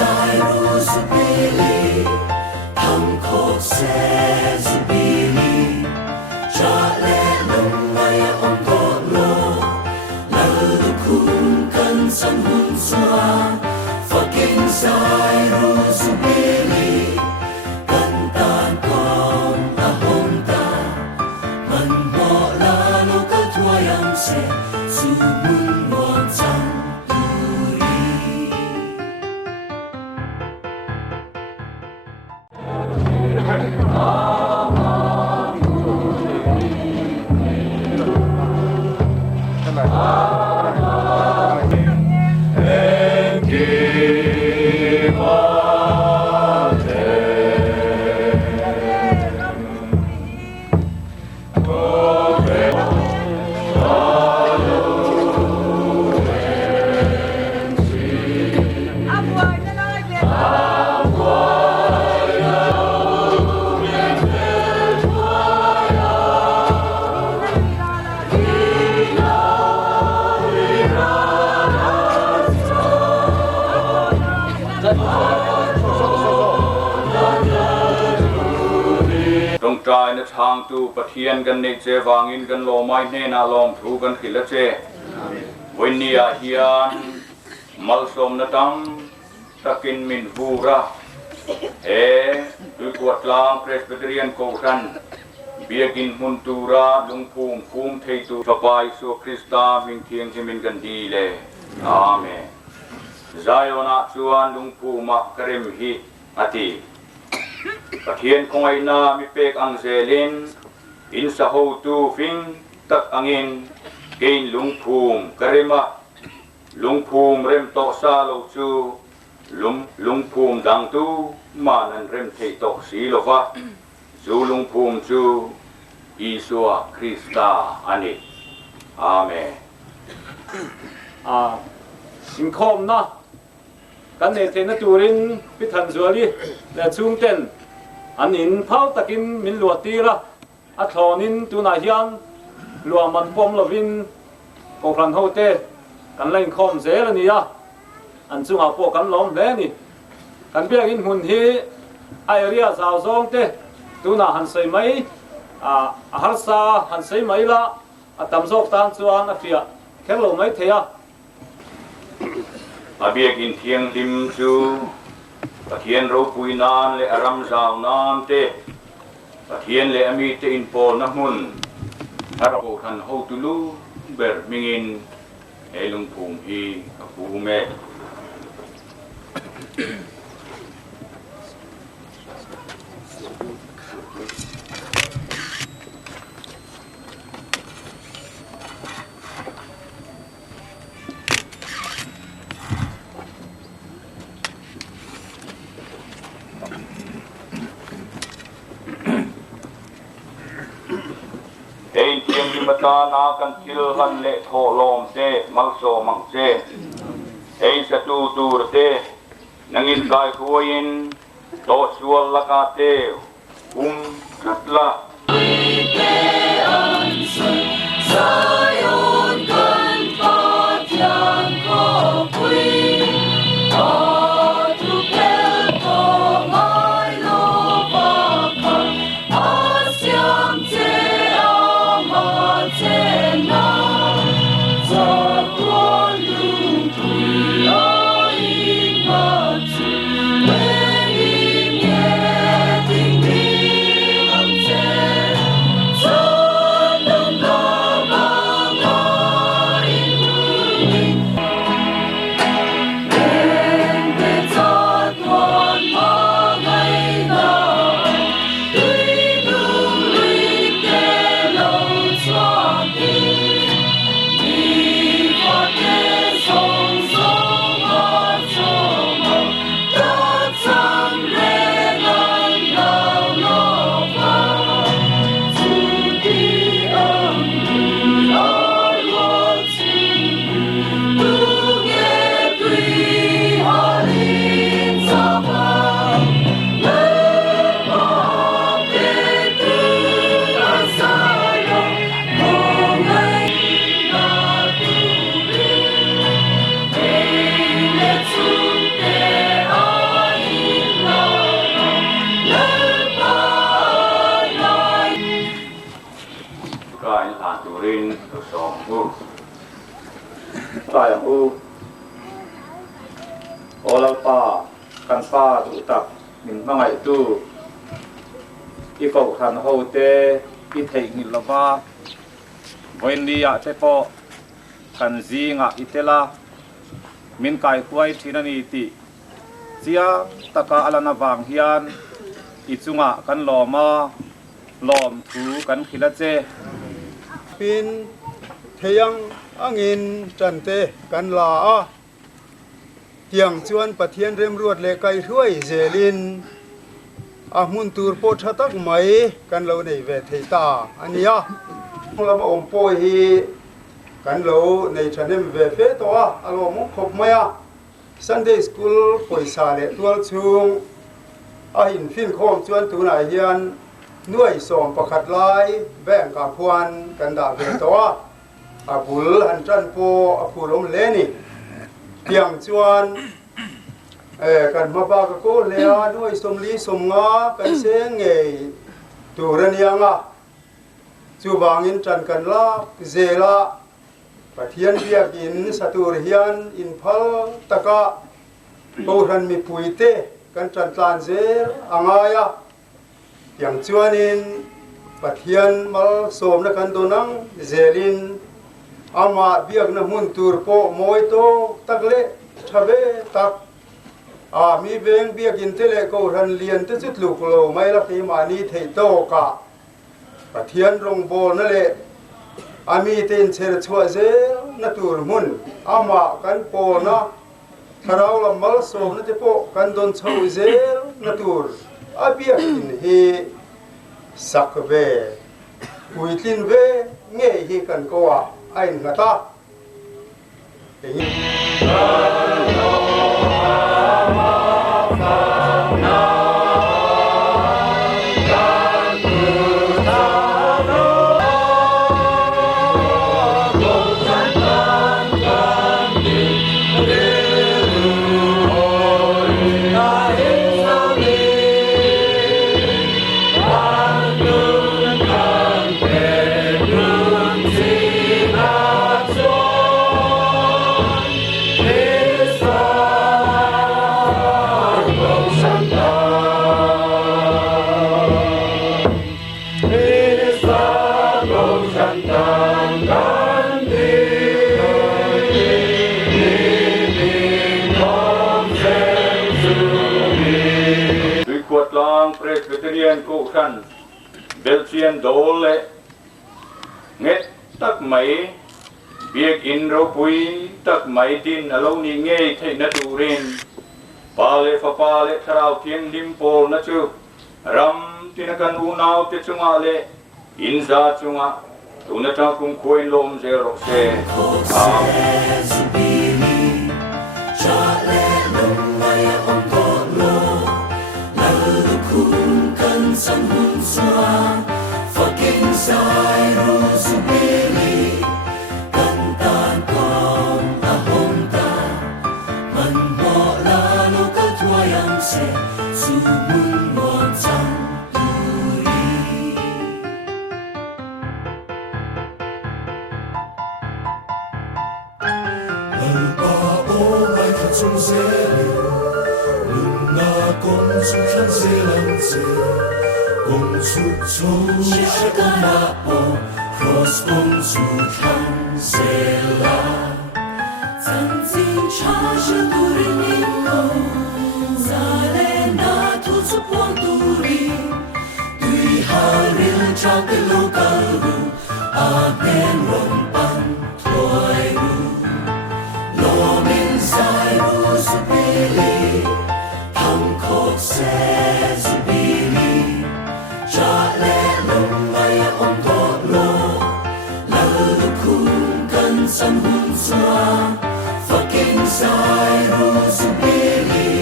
sai ru su bili thăm khóc sẽ su bili cha lệ lung ngay ông có lo là lu khung cần sân hung xoa và kinh sai ru su bili cần tan con a hong ta man mo la lo ka thua yang se su mun ngon changตรงใจในทางตูปะเทียนกันในเจวางินกันโลไม้เนนาลอมถูกันขิละเจวินนียเฮียนมัลสมนตังตะกินมินบูระดูกวดลามเพรสเบเตเรียนโกกันเบียกินมุนตูระลุงภูมิภูมิเทตูสบายสุคริสตาวิงเทียงที่มินกันดีเลยอาเมนใจโอนาชวนลุงภูมิกริมฮิอติปะเทียนคงไอนามีเป็กอังเซลินอินสะโฮตูฟิงตักอังอินเกนลุงภูมิกริมะลุงภูมิเริ่มโตซาโลจูลุงภูมิดังตูมานันเริ่มเทโตสีโลฟะจูลุงภูมิจูอิสุอาคริสตาอันนี้อาเมนสิงคมนะกันในเทนตูรินพิธันสวลีและชุงเต้นอันนินเผาตะกิมมินหลวดตีละอัทอนินตูนาฮิอันหลวงมันปมลวินกองพลันโฮเตกันเล่นคอมเสลนี่อะอันซุงอาโปกันล้อมแลนี่กันเบียกินหุ่นที่ไอเรียสาวซองเตตูนาหันใส่ไหมฮัลซาหันใส่ไหมละตำซอกตานส่วนเฟียแค่ลงไม่เทียอาเบียกินเทียงดิมจูปะเทียนรูปุยนานเลอรัมสาวนานเตปะเทียนเลอมีเตอินโปนะมุนฮาราโกทันโฮตุลูเบอร์มิงินเอลุงภูมิฮีกับภูเมตานากันคิลหันเลโทลมเซมัลโซมังเซสตูตูรเตนังินกายขวินโตชวลละกาเตกัตละ pa tu tak min mangai tu i ko khan ho te i thei ni lova voin li ya te po kan zinga itela min kai huai thinani ti chia taka alana wang hian i chunga kan loma lom thu kan khila che pin theyang angin trante kan la a tiang chuan pathian rem ruat le kai ruai zelin a mun tur po thatak mai kan lo nei ve theita ania lama om po hi kan lo nei thanem ve fe to a alo mo khop maya Sunday school poisa le tual chung a hin fin khom chuan tu na hian nuai som pakhat lai beng ka khuan kan da ve to a bul han tran po a phulom le ni tiang chuan kan ma ba ka ko le a nuai som li som nga kan se nge tu ran yanga chu bangin tran kan la zela pathian biak in satur hian in phal taka boran mi puite kan tran tlan zer angaya tiang chuanin pathian mal som na kan donang zelin ama biak na mun tur po moi to takle thabe tak a mi beng biak in tele ko ran lian te chut lu lo mai la ki mani thei to ka pathian rong bol na le ami ten cher chua ze na tur mun ama kan po na tharau la mal som na te po kan don chau ze na tur abia in he sakve puitlin ve nge hi kan ko a ai ngata cụ khăn Belgian dole nget tak mai biak in ro pui tak mai tin alo ni nge thei na turin pale fa pale tharau thieng lim pol na chu ram tinakan unau te chunga le in za chunga tuna ta kum koin lom ze ro se San hun xóa và kinh sai ru su beli kan tan con ta hom ta man mo la no ka thua yang se su mun mon chang turi al ba o mai ka chung se lun na con chung chan se lang se共出走，是个马步 ，cross 共出看谁啦？曾经插着故人面孔，在那那突出光独立，对哈日照个路高路，阿面龙班退路，罗面在路是比例，堂口塞是比例。Cha le lung mai om to lo la lu kun kan san hun xóa fucking sai ru su beli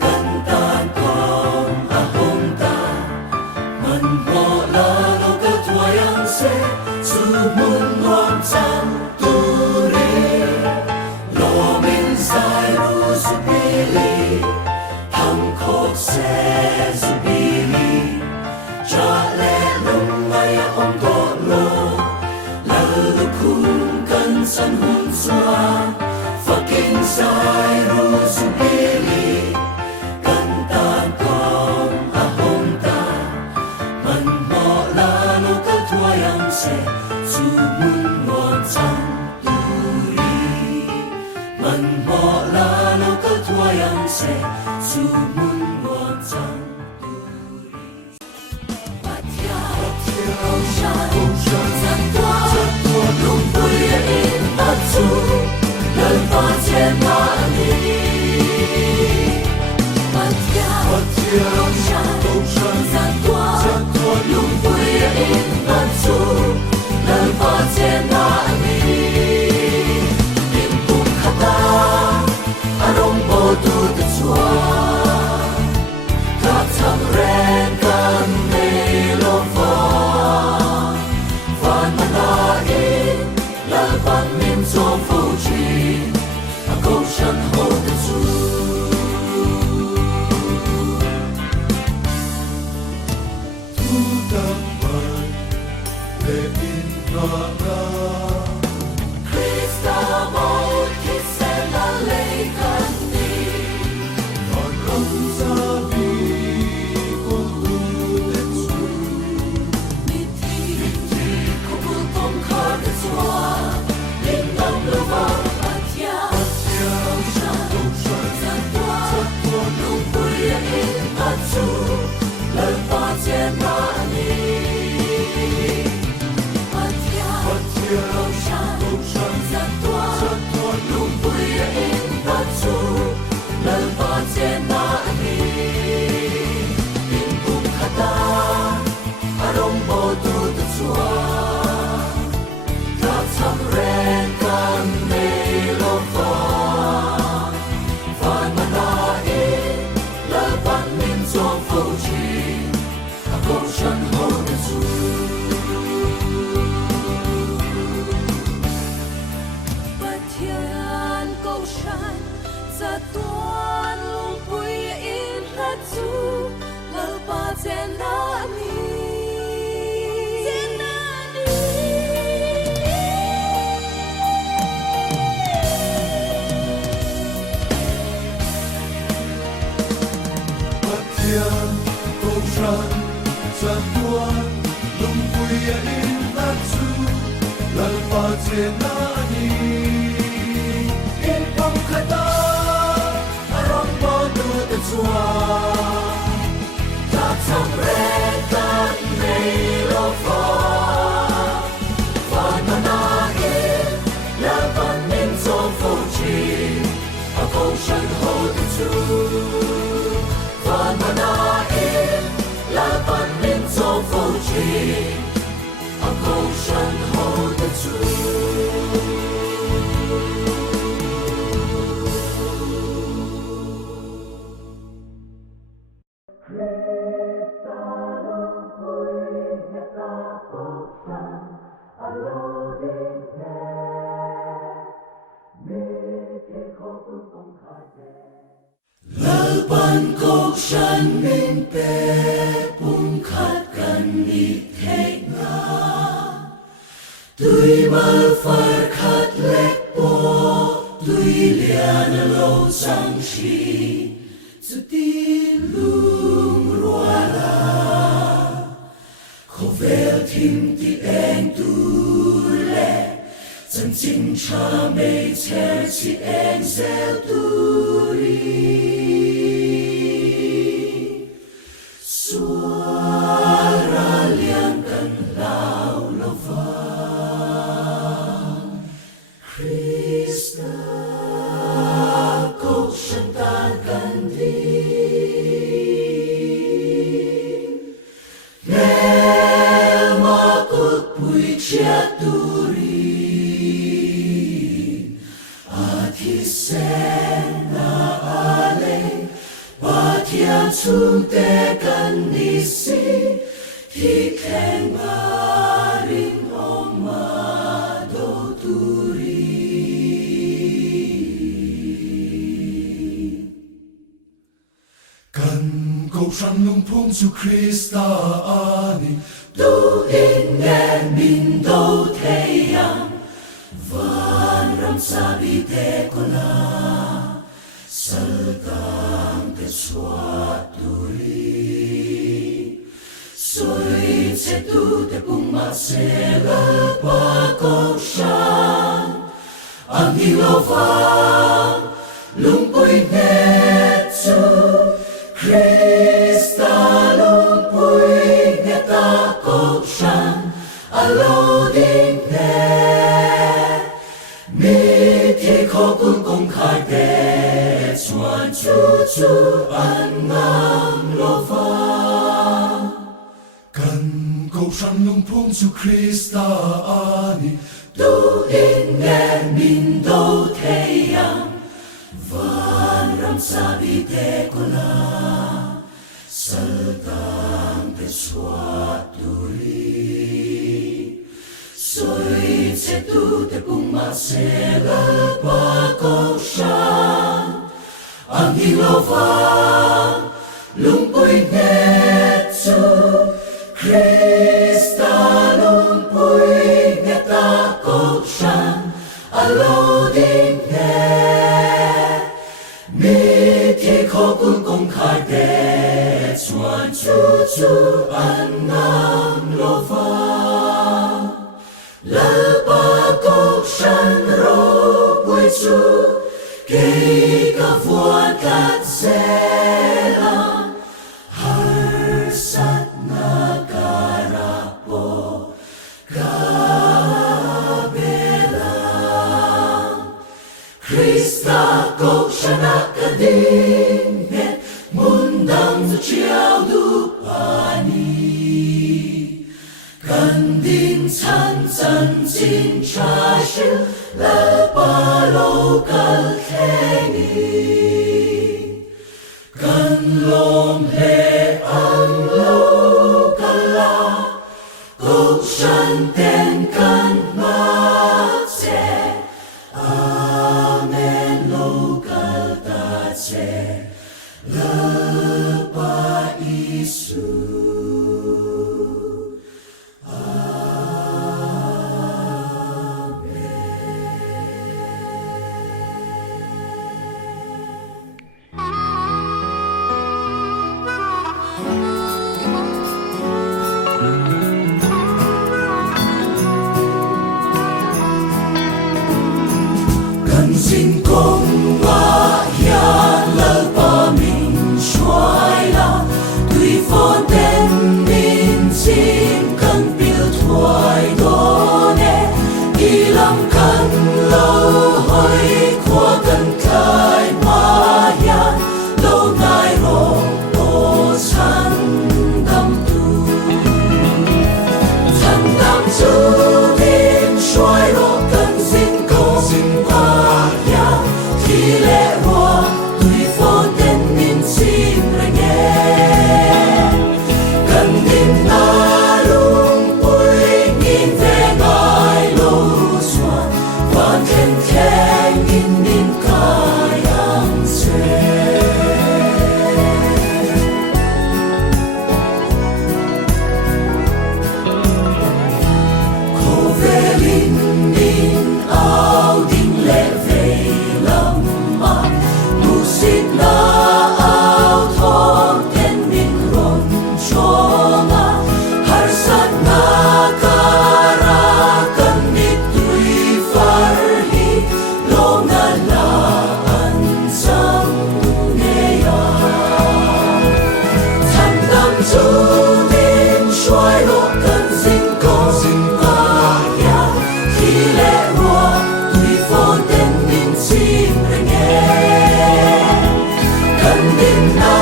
kan tan kom a hom ta man mo la lo ka thua yang se su mun ngon chang tu re lo min sai ru su beli tham khot se su beli cha le lung mai om to lo la lu kun kan san hun xóa fucking sai ru su beli se su mun won chang Patia ocean zan tua lung pui in bat su lal pa chen ma ni Patia ocean zan tua lung pui in bat su lal pa chen ma ni Tim khata arong bo tu te chua ta tham ren kan nei lo fa van mana in la ban min so fu chi a go shan ho te chu tu tam bai le in ra ra Krista mo kisela le kan ni on ram sa bi ko tu te su mi ti ko bu tong kha te chua ling dam lo va patia zan tua lung pui in bat su lal pa chen ma ni patia zan tua lung pui in bat su lal pa chen ma ni in kum khata arong bo tu te chua ta tham ren kan nei lo fa van mana in la ban min so fu chi a go shan ho te chu Pathian câu shan za tuan lung pui in hat su lal pa chen na ni Patian ocean san tuan lung pui in bat su lal pa chen na ni in pom khata arong bo tu te chua ta tham ren kan nei lo fa van mana in la ban min so fu chi a go shan ho te chu van mana in la ban min so fu chi a go shan ho te chu Ban kok shan min pe pung khat kan ni the nga tui mal far khat lek po tui lian lo sang shi zu tin lung rua la kho vel tim ti eng tu le chân chinh cha mei cher chi eng zel tu ri suara liang kan lau lo va Krista ko shan tan kan di nel ma kut pui chia tu Patian chung te kan ni si thi khen ma ring om ma do tu ri kan ko shan lung pung chu Krista ani tu in ngan min do the yang van ram sa bi te ko la saltam te swat turi soi se tu te pung ma se la pa ko shan ang ilova lung pui net chu chu an ngam lo va kan cầu sang lung phong chu Krista ani tu in nghe min đâu thế yang van ram sa bi te kola saltang te swat turi soi se tu te pung ma se la pa ko shan ang hilova lung pui nghe chu Krista lung pui nghe ta ko shan alo ding nghe mi thi khó kun công khai te chuan chu chu an ngam lo va la pa ko shan ro pui chu ke ka vuan kat zela har sat na karapo kabela Krista ko shana kading het mundang zu chiao du pani kan din chan chan chin cha shi la pa lo kal kheni kan lom he ang lo kala ko shan ten kan ma che amen lo kal ta che la pa isu xin công hoa hiền lỡ pa mình xoay la tùy phone tên mình xin cần biểu thoại đó nè đi làm cần lâu hỏi qua cần khai mà hiền lâu ngày rong ô san đam tu san đam tu mình xoay lo cần xin công xin qua khi lẽ hoa tùy phone tên mình xin ra nghe cần tin ta luôn vui nhìn về ngài lâu xoan hoàn khen khen nhìn nhìn cài ăn xe cô về linh ninh áo đinh lệ về music na ao thong ten min ron chonga har sat na kara kan ni tui farhi lo na la an sang ne ya chan dam chu min shoi lo kan sin ko ya khi lẽ hoa tui phone ten min sim re nghe cần tin ta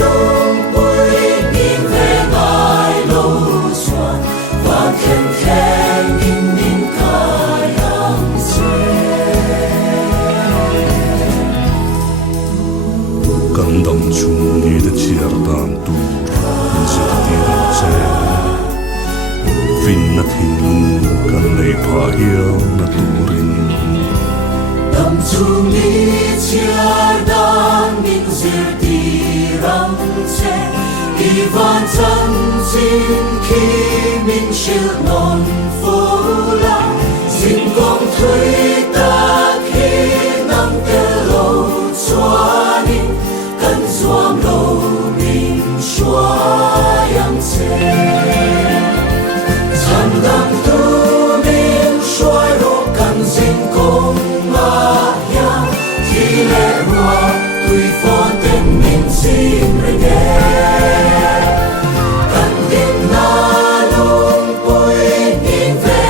luôn vui nhìn về ngài lâu xoan và khen khen nhìn nhìn cài ăn感动出你的切尔丹杜，你是的人在，vin na thinu kan lei pha hiao na turin. Tâm chu mi chia đan min zir ti rang che Ivan chân xin khi min shil non phố la xin công thuy ta khi nang te lâu xóa đi cần xoam lâu min xóa yang che chân đăng tu min xóa lộ cần xin công khi lẽ hoa tùy phone tên mình xin ra nghe cần tin na luôn vui nhìn về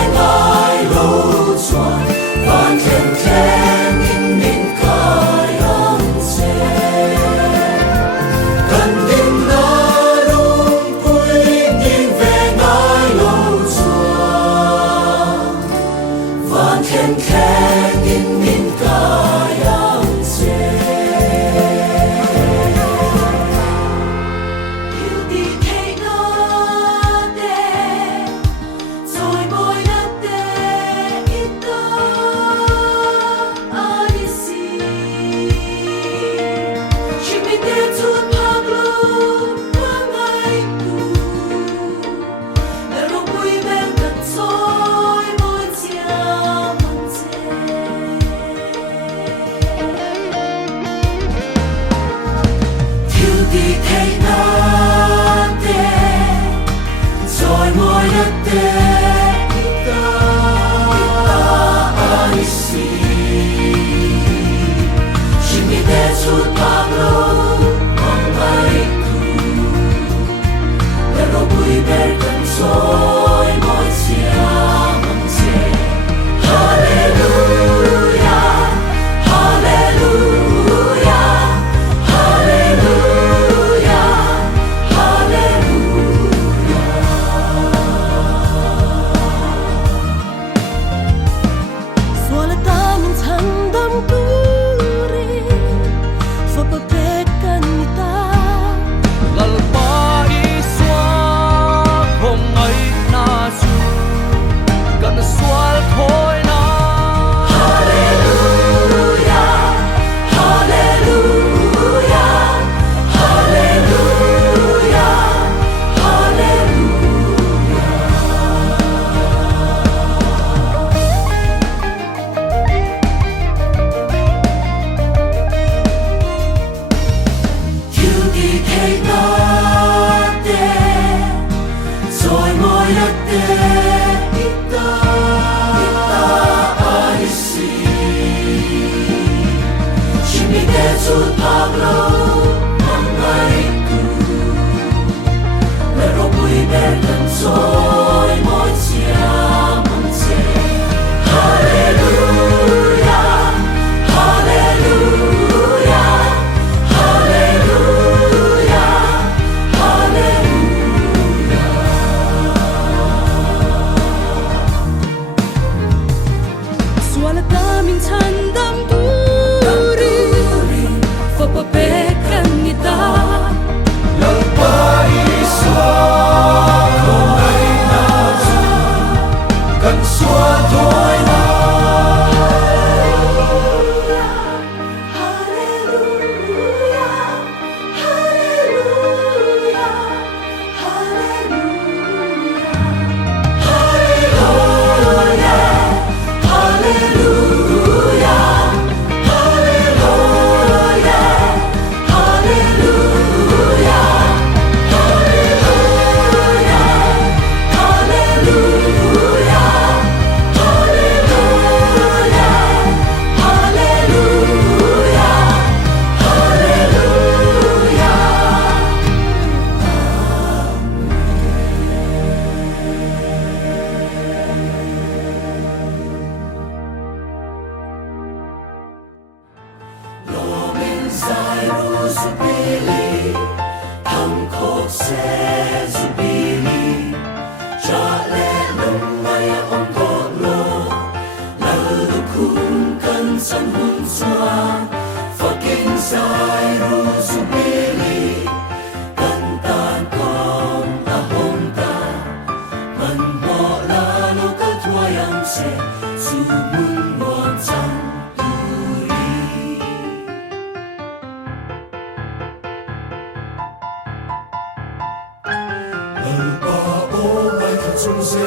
chút bạc lâu mong mai thu để rồi vui vẻ gần rồi mỗi chia mong sẽ Hallelujah Hallelujah Hallelujah Hallelujah Suala tamin tandam turi Fapapekan ita lalpa iswa không ai na su gần sual khôi na Hallelujah Hallelujah Hallelujah You decay not rồi mỗi đất ita ai si chỉ biết để chút bạc lâu mong ngày cứ để rồi vui vẻ gần rồi mỗi chia mong sẽ Hallelujah Hallelujah Hallelujah Hallelujah Suala tamin tandam turi Fapapekan ita gần xua thôi na Hallelujah Hallelujah Hallelujah Hallelujah Dài ru zubili thăm khóc sẽ zubili cha lẽ nông ngay ông có lo là lu khung cần sân hun xoa và kinh dài ru zubili cần tan con ta hôn ta mình họ là nó có thua yang sẽ dù muốn ngon chẳng trong dễ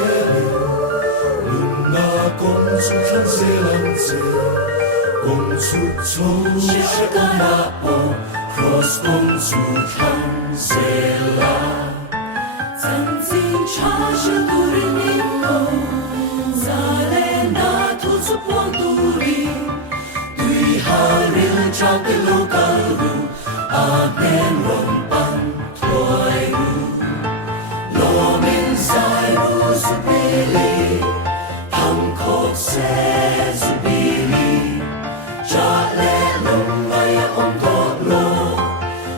lùn na con chung khăn dễ làm dễ cùng chút châu Chia ca mạ bộ cross cùng chú khăn dễ la Dân xin cha cho tu rin in ngô Za lê na thu giúp quang tu ri Tuy hà ril trang cái lô ca ru Amen rong băng thôi ru Lo min sai ru zubili Thăm khóc sẽ zubili cha lẽ nông ngay ông có lo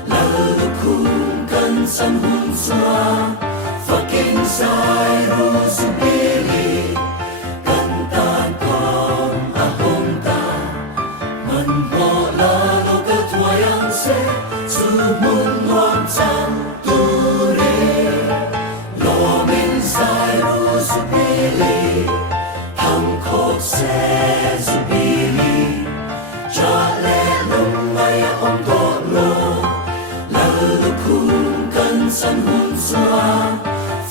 là lu khung cần sân hun xoa và kinh sai ru zubili cần tan con hôn ta mình họ là nó có thua yang sẽ dù muốn ngon chẳng tu ri lo min sai ru zubili thăm khóc sẽ zubili cha lẽ nông ngay ông có lo là lu khung cần sân hun xoa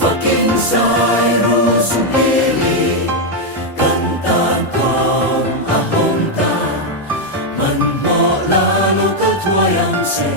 và kinh sai ru zubili cần tan con hôn ta mình họ là nó có thua yang sẽ